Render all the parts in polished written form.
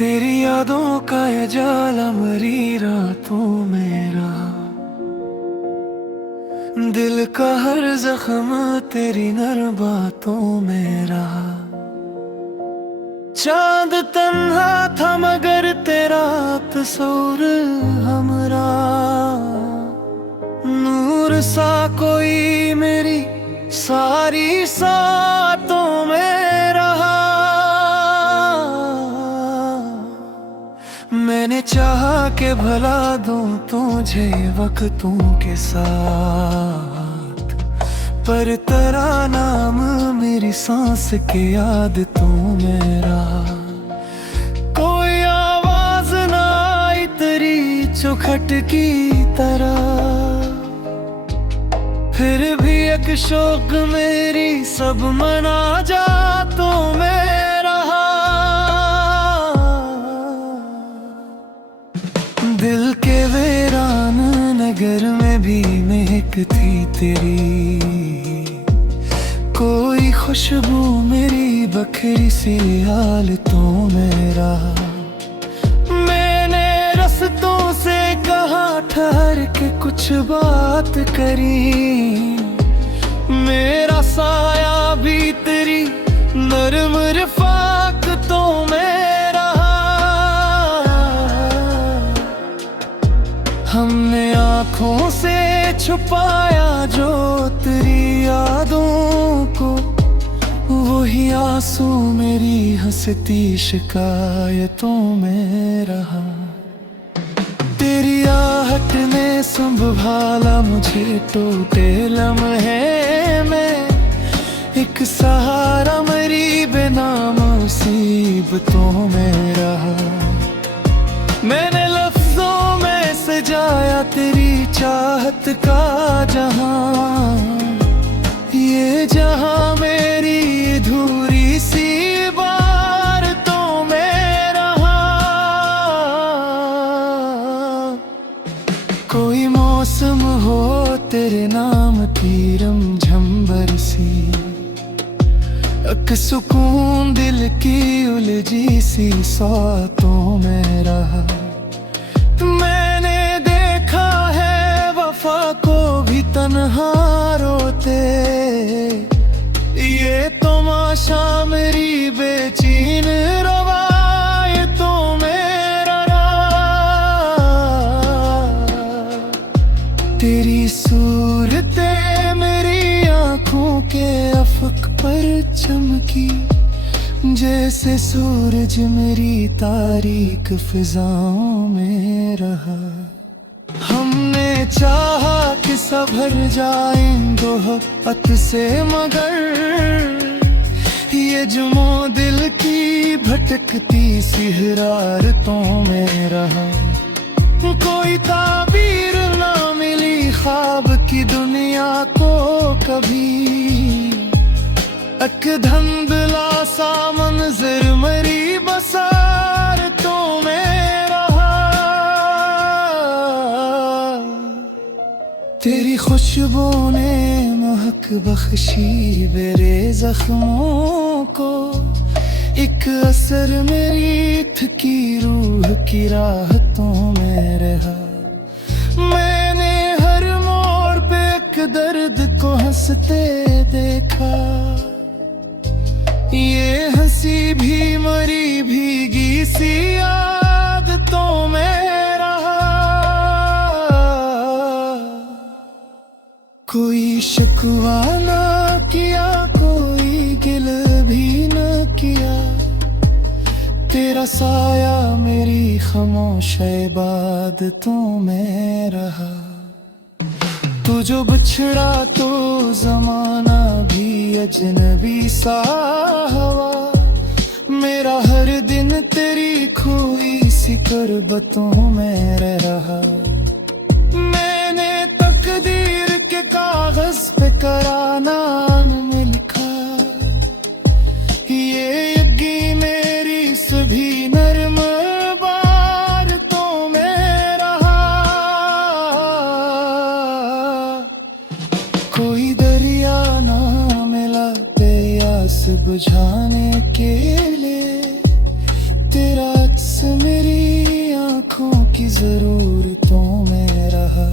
तेरी यादों का ये जाला मरी रातों में रहा। दिल का हर जख्म तेरी नर बातों में रहा। चांद तन्हा था मगर तेरा तस्वीर हमरा। नूर सा कोई मेरी सारी सातों में रहा। मैंने चाहा के भला दूं तुझे वक्तों के साथ, पर तेरा नाम मेरी सांस के याद तू मेरा। कोई आवाज ना आई तेरी चौखट की तरह, फिर भी एक शौक मेरी सब मना जा तो मेरा। दिल के वीरान नगर में भी महक थी तेरी, कोई खुशबू मेरी बखरी सी हालतों में रहा। मैंने रस्तों से कहा ठहर के कुछ बात करी, मेरा साया भी तेरी नरम रफ़ाक़तों में रहा। हमने आँखों से छुपाया जो तेरी यादों को, वही आंसू मेरी हंसती शिकायतों में रहा। तेरी आहट ने संभाला मुझे टूटे लम्हे में, एक सहारा मेरी बिना मुसीबतों में रहा। मैंने लफ्जों में सजाया तेरी चाहत का जहां, ये जहां मेरी अधूरी सी बातों में रहा। कोई मौसम हो तेरे नाम की रमझम बरसी, एक सुकून दिल की उलझी सी सौतों में रहा। मैंने देखा है वफा को भी तन्हा रोते, ये तमाशा मेरी बेचैन रवायतों में रहा। तेरी सूरतें मेरी आँखों के अफक पर चमकी, जैसे सूरज मेरी तारीक फिजाओं में रहा। हमने चाहा कि संभर जाएं मोहब्बत से, मगर ये जुमो दिल की भटकती सी हरारतों में रहा। कोई ताबीर ना मिली ख्वाब की दुनिया को कभी, एक धुंधला सा मंजर मरी बसारतों में रहा। तेरी खुशबू ने महक बख्शी मेरे जख्मों को, एक असर मेरी थकी रूह की राहतों में रहा। मैंने हर मोड़ पे एक दर्द को हंसते देखा, ये हंसी भी मरी भीगी सी आदतों में रहा। कोई शिकवा ना किया, कोई गिल भी न किया, तेरा साया मेरी खामोश इबादतों में रहा। तू जो बिछड़ा तो जमाना भी अजनबी सा हवा, मेरा हर दिन तेरी खोई सी करबतों में रहा। मैंने तकदीर के कागज पे करा नाम लिखा, ये यकी मेरी सभी नरम बातों में रहा। कोई दरिया ना मिला प्यास बुझाने के लिए, तेरा की जरूरतों में रहा।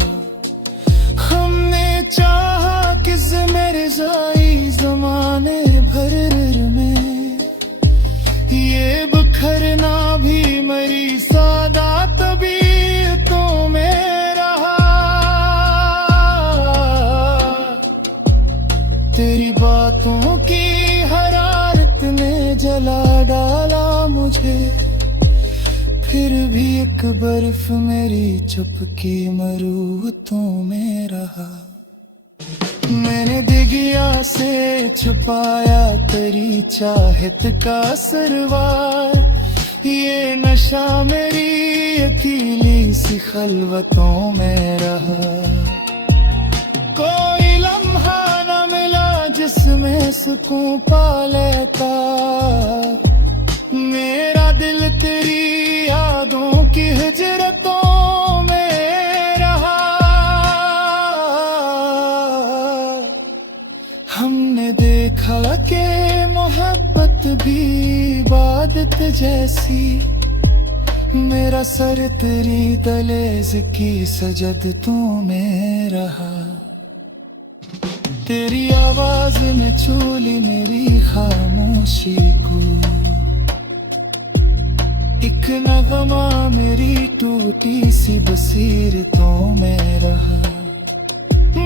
हमने चाहा कि मेरे जाई जमाने भर में, ये बखरना भी मरी सादा तबीयतों में रहा। तेरी बातों की हरारत ने जला डाला मुझे, फिर भी एक बर्फ मेरी चुपकी मरूतों में रहा। मैंने दिगिया से छुपाया तेरी चाहत का सरवार, ये नशा मेरी अकेली सी खलवतों में रहा। कोई लम्हा न मिला जिसमें सुकून पा लेता, मेरा दिल तेरी यादों की हिजरतों में रहा। हमने देखा कि मोहब्बत भी इबादत जैसी, मेरा सर तेरी दलेज की सजदतों में रहा। तेरी आवाज ने छूली मेरी खामोशी को, एक नगमा मेरी टूटी सी बसीरतों में रहा।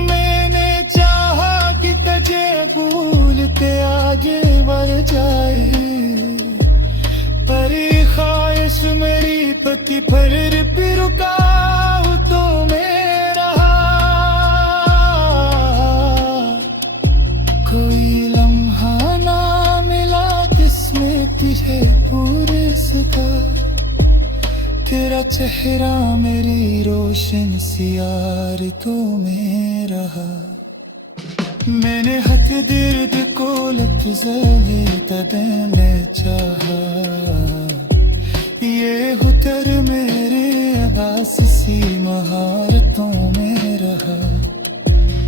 मैंने चाहा कि तुझे भूलते आगे बढ़ जाए, पर ये ख्वाहिश मेरी पति पर रुकावटों में रहा। कोई लम्हा ना मिला जिसमें तुझे पूरे सका, तेरा चेहरा मेरी रोशन सी यादों में रहा। मैंने हथ दर्द को लफ्ज़े तदने चाहा, ये हुतर मेरे आवास सी महारतों में रहा।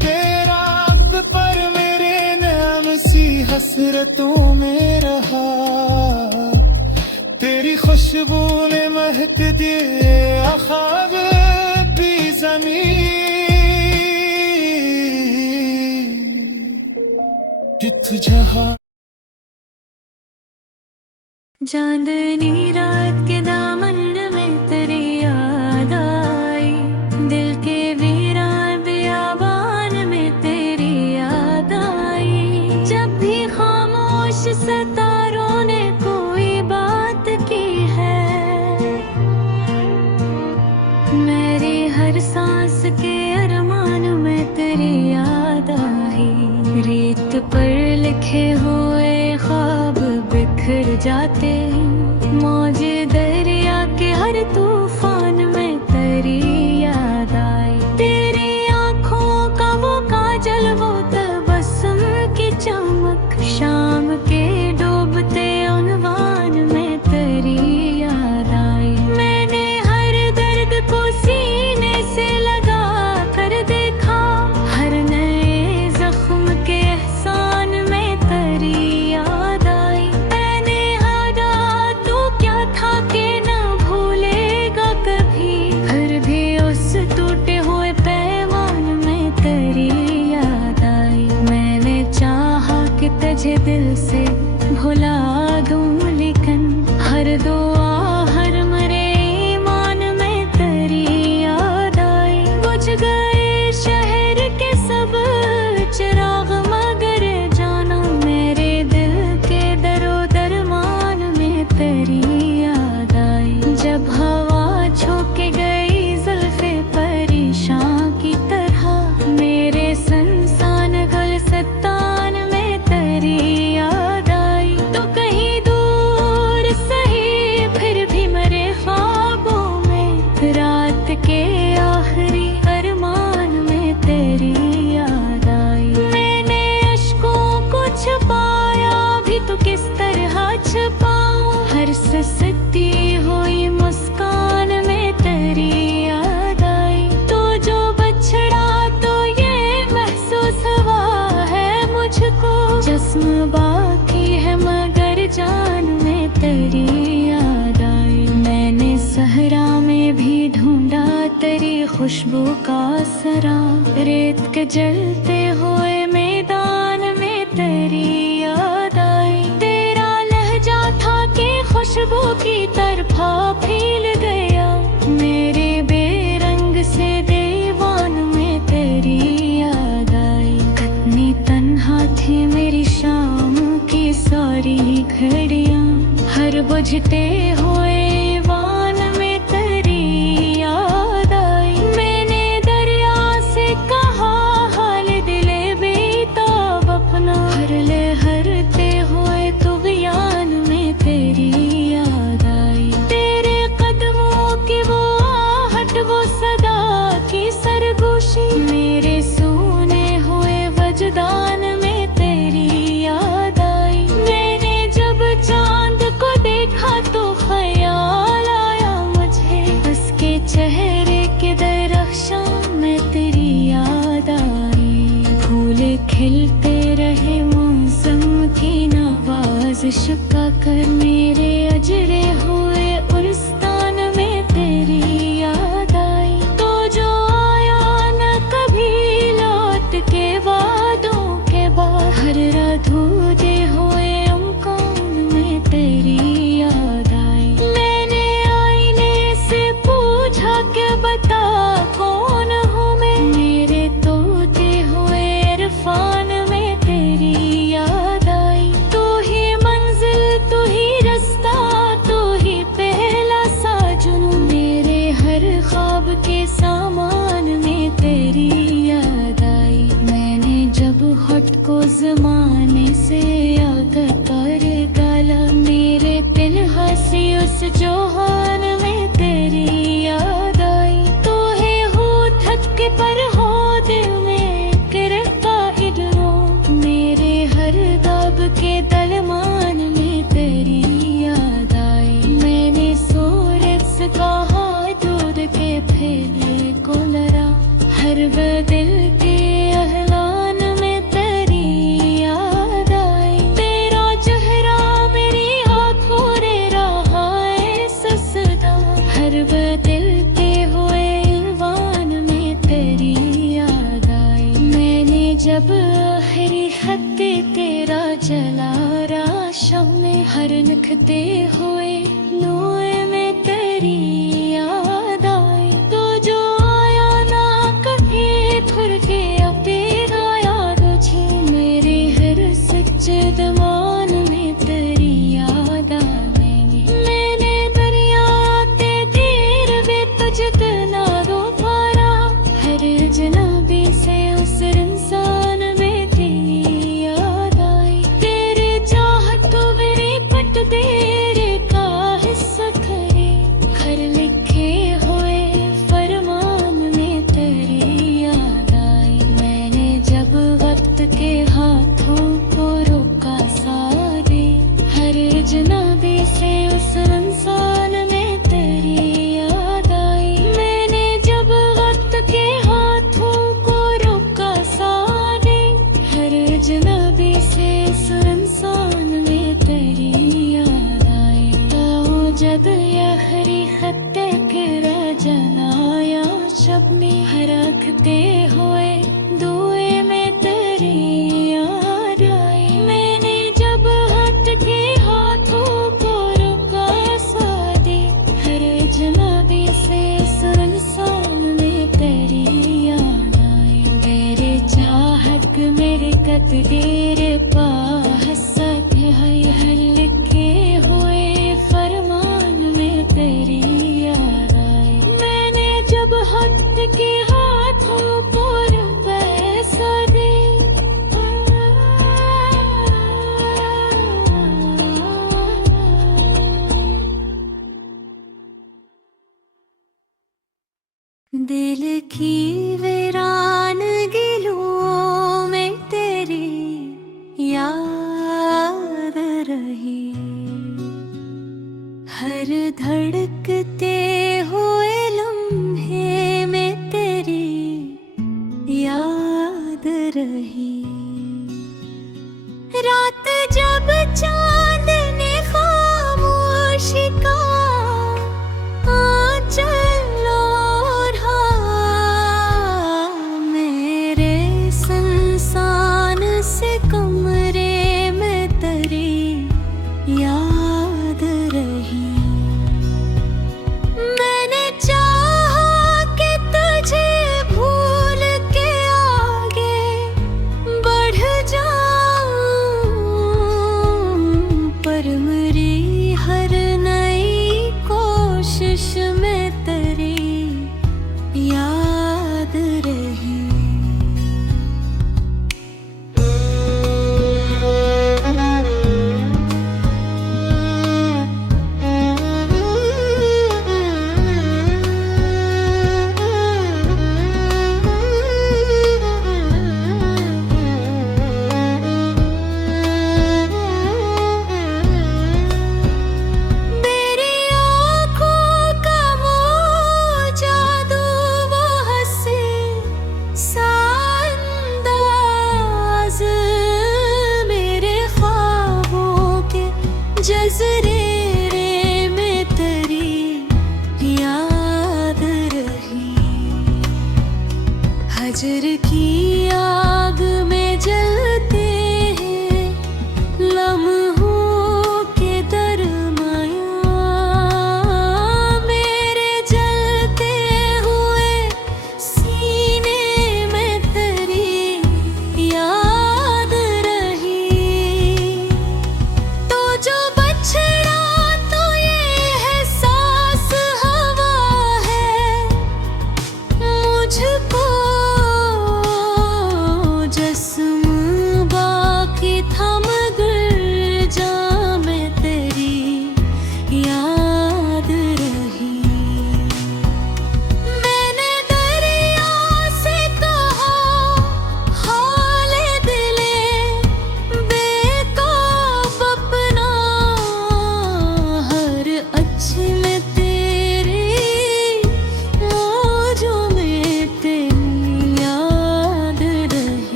तेरा अक्स पर मेरे नाम सी हसरतों में रहा। तेरी खुशबू ने महक दिए ख्वाब भी ज़मीं, जित जहां। चांदनी रात के दामन में तेरी याद आई, दिल के वीरान बियाबान में तेरी याद आई। जब भी खामोश सितारों ने कोई बात की है, मेरी हर सांस के अरमान में तेरी याद आई। रेत पर लिखे हुए ख्वाब बिखर जाते, मौजे दरिया के हर तूफान में तेरी याद आई। तेरी आँखों का वो काजल, वो तबस्सुम की चमक, शाम के डूबते उन्वान में तेरी याद आई। मैंने हर दर्द को सीने से लगा कर देखा, हर नए जख्म के एहसान में तेरी याद आई। मैंने हारा तो क्या था कि न भूलेगा कभी, फिर भी उस टूटे हुए पैमान में तेरी याद आई। मैंने चाहा कि तुझे दिल से भुला दूं, लेकिन हर दुआ हर मरे ईमान में तेरी याद आई। बुझ गए शहर के सब चिराग, मगर जाना मेरे दिल के दरो दरमान में तेरी याद आई। जब हवा झोंके गई जुल्फे परेशान की तरह, मेरे संसान गुलसितान में तेरी याद आई। तो कहीं दूर सही फिर भी मेरे ख्वाबों में, रात के आखिरी अरमान में तेरी याद आई। मैंने अश्कों को छुपाया भी तो किस तरह छुपाऊं, हर सस्ती हुई मुस्कान में तेरी याद आई। तो जो बछड़ा तो ये महसूस हुआ है मुझको, जिस्म बाकी है मगर जान में तेरी याद आई। मैंने सहरा में भी ढूंढा खुशबू का सरा, रेत के जलते हुए मैदान में तेरी याद आई। तेरा लहजा था कि खुशबू की तरफा फैल गया, मेरे बेरंग से दीवान में तेरी याद आई। कितनी तन्हा थी मेरी शाम की सारी घड़ियां, हर बुझते हुए वान में तेरी याद आई। मैंने दरिया से कहा हाल दिले बेताब अपना, हर लहरते हुए तुग़यान में तेरी याद आई। तेरे कदमों की वो आहट, वो सदा की सरगोशी, मेरे सूने हुए वजदान में तेरी याद आई। मैंने जब चांद को देखा तो ख्याल आया मुझे, उसके चेहरे के दरख्शां में तेरी याद आई। फूल खिलते रहे मौसम की नवाज़िश का कर, मेरे अजरे हुए उर्स्तान में तेरी याद आई। तो जो आया न कभी लौट के वादों के बाद, हर अधूरे हुए अमकान में तेरी याद आई। मैंने आईने से पूछा कि बता कौन हूँ मैं, मेरे तोते हुए इरफान में तेरी याद आई। तू ही मंजिल, तू ही रास्ता, तू ही पहला साजुन, मेरे हर ख्वाब के सामान में तेरी याद आई। मैंने जब होठ को ज़माने से आकर कर गाला, मेरे दिल हंसी उस जोहान में तेरी याद आई। तू है हो थक के पर हो दिल में गिरता इधरों, मेरे हर दाब के दलमान में तेरी याद आई। मैंने सूरज से कहा दूध के फैले को लड़ा, हर बदिल के अहलान में तेरी याद आई। तेरा चेहरा मेरी आँखों रे रहा है ससदा, हर बदिल के हुए इल्वान में तेरी याद आई। मैंने जब आखिरी खत तेरा जला राशम में, हर निखते हुए नूए में तेरी याद आई। तो जो आया ना कभी थुर के अपीर आया तुझे, मेरे हर सच्चे दमान में तेरी याद आई। मैंने दरिया ते तीर वे तुझ ना रो पारा, हर अजनबी से उस इंसान में तेरी याद आई। तेरे चाहत मेरे पट तेरे का हिस्सा खरे, घर लिखे हुए फरमान में तेरी याद आई। मैंने जब वक्त के हाथों को रोका सारे, हर अजनबी से उस इंसान में तेरी याद आई। मैंने जब वक्त के हाथों को रोका सारे, हर अजनबी से उस इंसान में तेरी याद आई। ताऊ जब आखिरी खत तेरा जलाया शब में, हरकते हुए दुए में तेरी याद आई। मैंने जब हट के हाथों को रुका सादे, हर अजनबी से उस इंसान में तेरी याद आई। मेरे चाहत मेरे कदीर पा हसत है, हर लिखे हुए फरमान में तेरी याद आई। मैंने जब हट के हाथों को पैसा दे, दिल की वीरान गिलों में तेरी याद रही, हर धड़कते